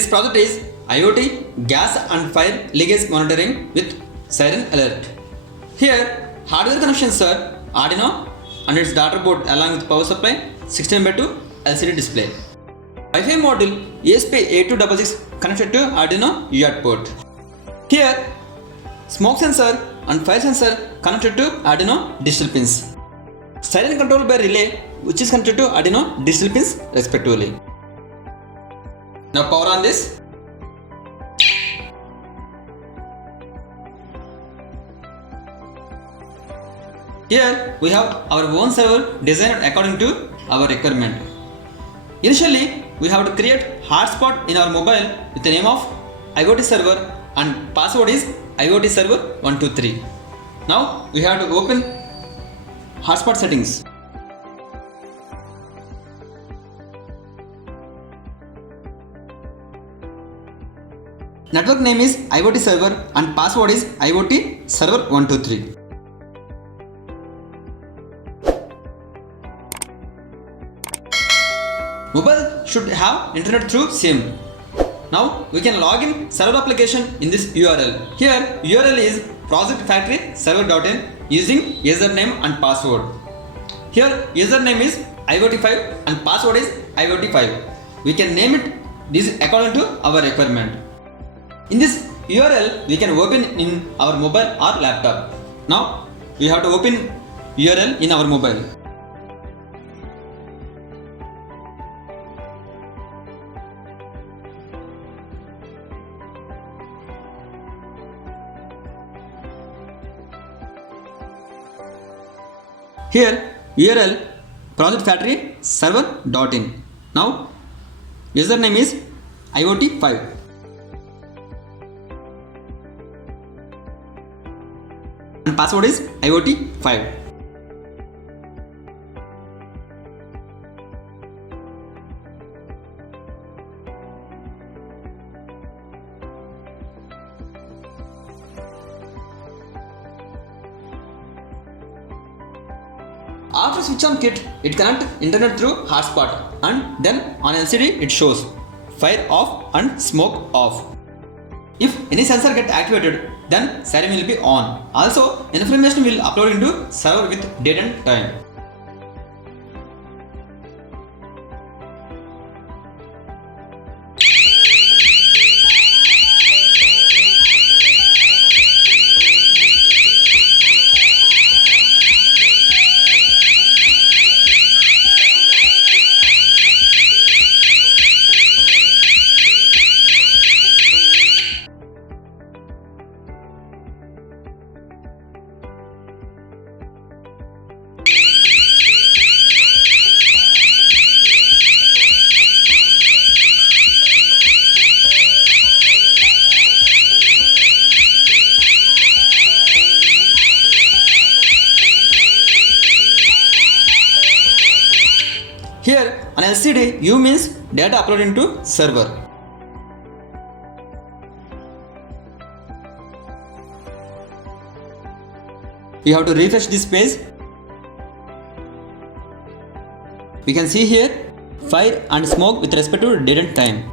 This project is IoT gas and fire leakage monitoring with Siren alert. Here, hardware connections are Arduino and its daughter board along with power supply, 16:2 LCD display. Wi-Fi module ESP8266 connected to Arduino UART port. Here, smoke sensor and fire sensor connected to Arduino digital pins. Siren controlled by relay which is connected to Arduino digital pins respectively. Now power on this. Here we have our own server designed according to our requirement. Initially, we have to create hotspot in our mobile with the name of IoT server and password is IoT server 123. Now we have to open hotspot settings. Network name is IoT server and password is IoT server 123. Mobile should have internet through SIM. Now we can log in server application in this URL. Here URL is projectfactoryserver.in using username and password. Here username is IoT5 and password is IoT5. We can name it this according to our requirement. In this URL we can open in our mobile or laptop. Now we have to open URL in our mobile. Here URL projectfactoryserver.in. Now username is IoT5 and password is IoT5. After switch on kit, it connects internet through hotspot and then on LCD it shows fire off and smoke off. If any sensor get activated, then Siren will be on. Also, information will upload into server with date and time. Here on LCD U means data uploaded into server. We have to refresh this page. We can see here fire and smoke with respect to date and time.